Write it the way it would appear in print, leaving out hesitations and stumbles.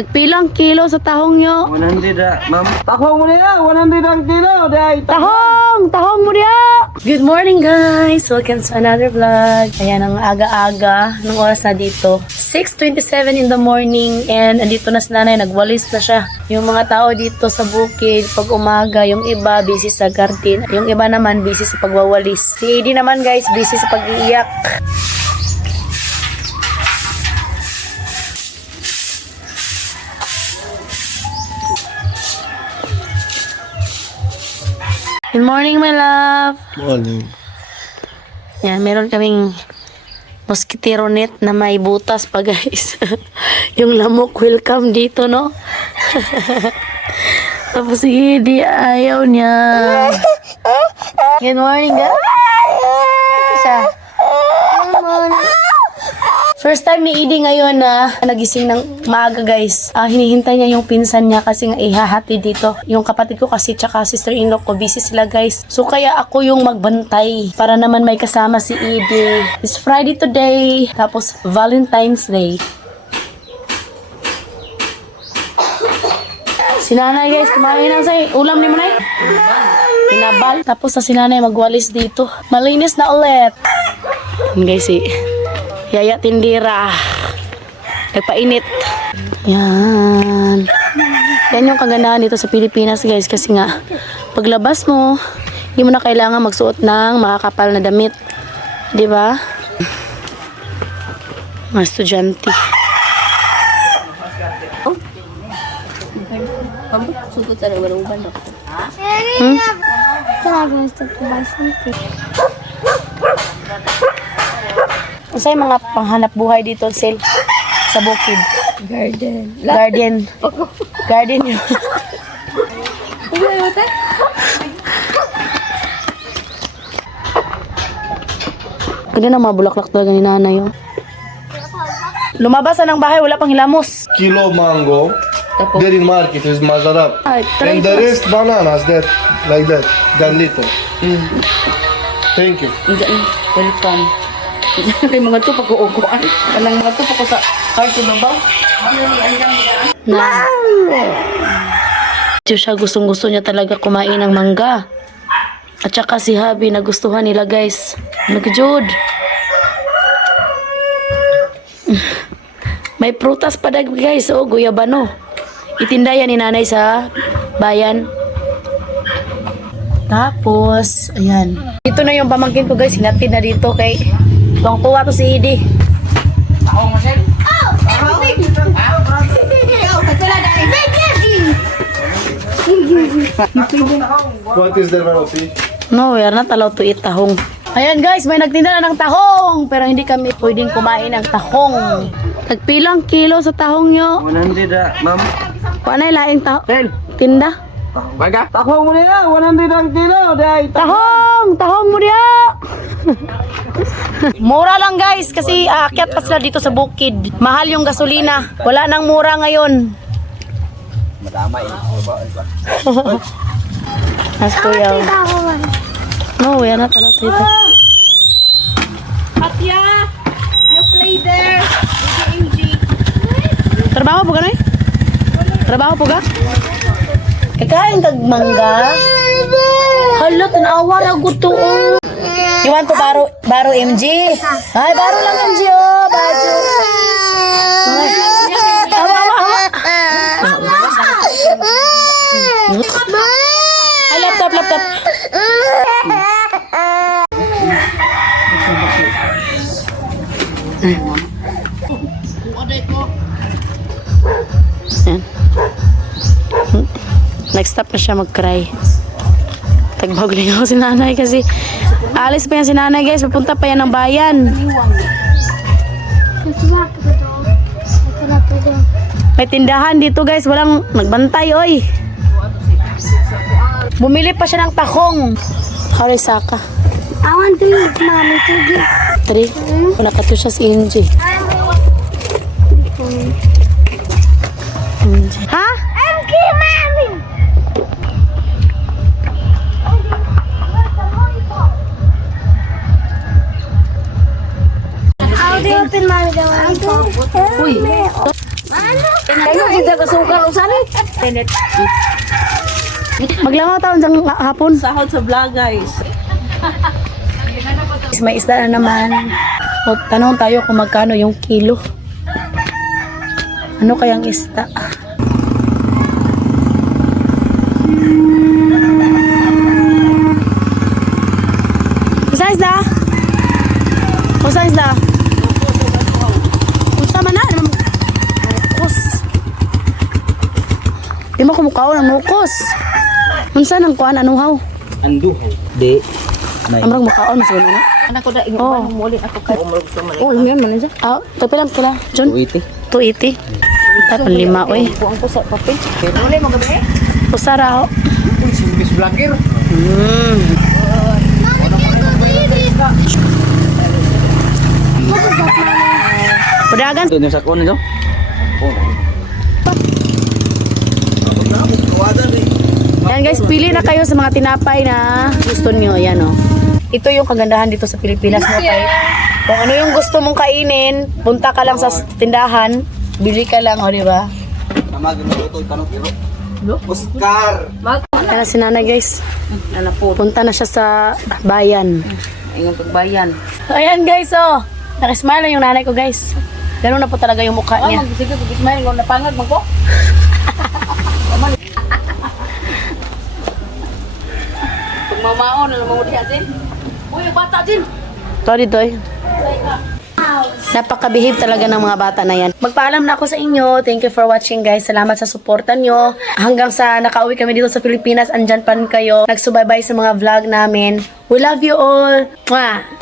Nagpilang kilo sa tahong nyo? 100 ma'am. Tahong mo na 100 ang kilo. Day. Tahong mo niya! Good morning guys! Welcome to another vlog. Ayan ang aga-aga ng oras na dito. 6:27 in the morning and andito na si nanay, nagwalis na siya. Yung mga tao dito sa bukid, pag umaga, yung iba busy sa garden. Yung iba naman busy sa pagwawalis. Si Eddie naman guys, busy sa pag-iiyak. Good morning, my love. Morning. Yan, meron kaming mosquito net na may butas pa, guys. Yung lamok, welcome dito, no? Tapos hindi ayaw niya. Good morning, guys. Isa. Good morning. First time ni Edie ngayon na nagising ng maaga guys. Hinihintay niya yung pinsan niya kasi nga ihahati dito. Yung kapatid ko kasi tsaka sister-in-law ko busy sila guys. So kaya ako yung magbantay para naman may kasama si Edie. It's Friday today. Tapos Valentine's Day. Si nanay guys, kumain na sa ulam ni Manay. Pinabal. Tapos sa si nanay magwalis dito. Malinis na ulit. Guys Yaya tindira. Nagpainit. Yan. Yan yung kagandahan dito sa Pilipinas guys. Kasi nga, paglabas mo, hindi mo na kailangan magsuot ng makakapal na damit. Diba? Mga estudyante. Sugot na naman ang uban ako. Unsay mga panghanap buhay dito sa bukid? Garden. Kaya na mga bulaklak talaga ni nanay. Lumabas na ng bahay, wala pang hilamos. Kilo mango. There in market is mazarap. Ay, And the rest bananas that like that. That little. Thank you. Welcome. Kay mga to pag-uuguan. Kanang mga to pag sa karto na ba? Na. Siya gustong-gusto niya talaga kumain ng mangga. At saka si Habi nagustuhan nila guys. Nag-jud. May prutas pa dag guys. O, guyabano. Itinda yan ni nanay sa bayan. Tapos, ayan. Ito na yung pamangkin ko guys. Hinatid na dito kay tuwang-tuwa to si Edie. What is the recipe? No, we are not allowed to eat tahong. Ayan guys, may nagtinda na ng tahong. Pero hindi kami pwedeng kumain ng tahong. Nagpilang kilo sa tahong nyo? 100 ma'am. Paano laing tahong? 10. Tinda? Baga? Tahong mo na 100 ang kilo. Day. Tahong mo niya! Mura lang guys kasi aakyat pa sila dito sa bukid. Mahal yung gasolina. Wala nang mura ngayon. Madamay. Mas kuya. No, we are not allowed to eat. Katya, you play there with the MG. Trabaho po ka na eh? Trabaho po ka? Kain kag mangga? Hala, tanawa na gusto. You want to baro MG? Ay, baro lang MG oh, baro. Awa. Ay, laptop. Yan. Next stop na siya mag-cry. Tagbagling ako si nanay kasi alis pa yan si nanay guys. Papunta pa yan ng bayan. May tindahan dito guys. Walang nagbantay oy. Bumili pa siya ng tahong. Harisaka. I want to eat, mommy. Tari. Nakato siya si Inji. Ha? MG, mommy. How do you open my door? Uy. Kita kasukal usan Maglangaw taon sang hapon. Sahod sa vlog, guys. May isda na naman. O, tanong tayo kung magkano yung kilo. Ano kayang isda? Unsa isda? Unsa isda? Unsa man na? Mukos. Di mo kumukaw ng mukos. Unsa nang kuan anuhaw? Anduh. De. Amrang mukaon sa na. Anak ko da, Oh. muli ako kay. Oh, yun man siya. Ah, tapi lang kila. John. Uiti. 280. Tapos 5 oy. Buang ko sa papel. Muli mo gabi. Usara ho. Bis vlogger. Pedagan. Doon yung sakon nito. Yan guys, pili na kayo sa mga tinapay na gusto niyo. Yan oh. Ito yung kagandahan dito sa Pilipinas mo kay. Kung ano yung gusto mong kainin, punta ka lang sa tindahan, bili ka lang, o di ba? Namagin mo ito tanong kilo. Oscar. Yan si nanay guys. Punta na siya sa bayan. Ayong pagbayan. Ayan guys, oh. Nakismile na yung nanay ko guys. Ganun na po talaga yung mukha niya. Sige, pag-ismail ko napangag mo ko. Pag mamaon, alam mo di atin. Uy, yung bata din. Sorry, Doy. Napaka-behave talaga ng mga bata na yan. Magpaalam na ako sa inyo. Thank you for watching guys. Salamat sa suporta nyo. Hanggang sa nakauwi kami dito sa Pilipinas, andyan pa rin kayo. Nagsubaybay sa mga vlog namin. We love you all. Mwah!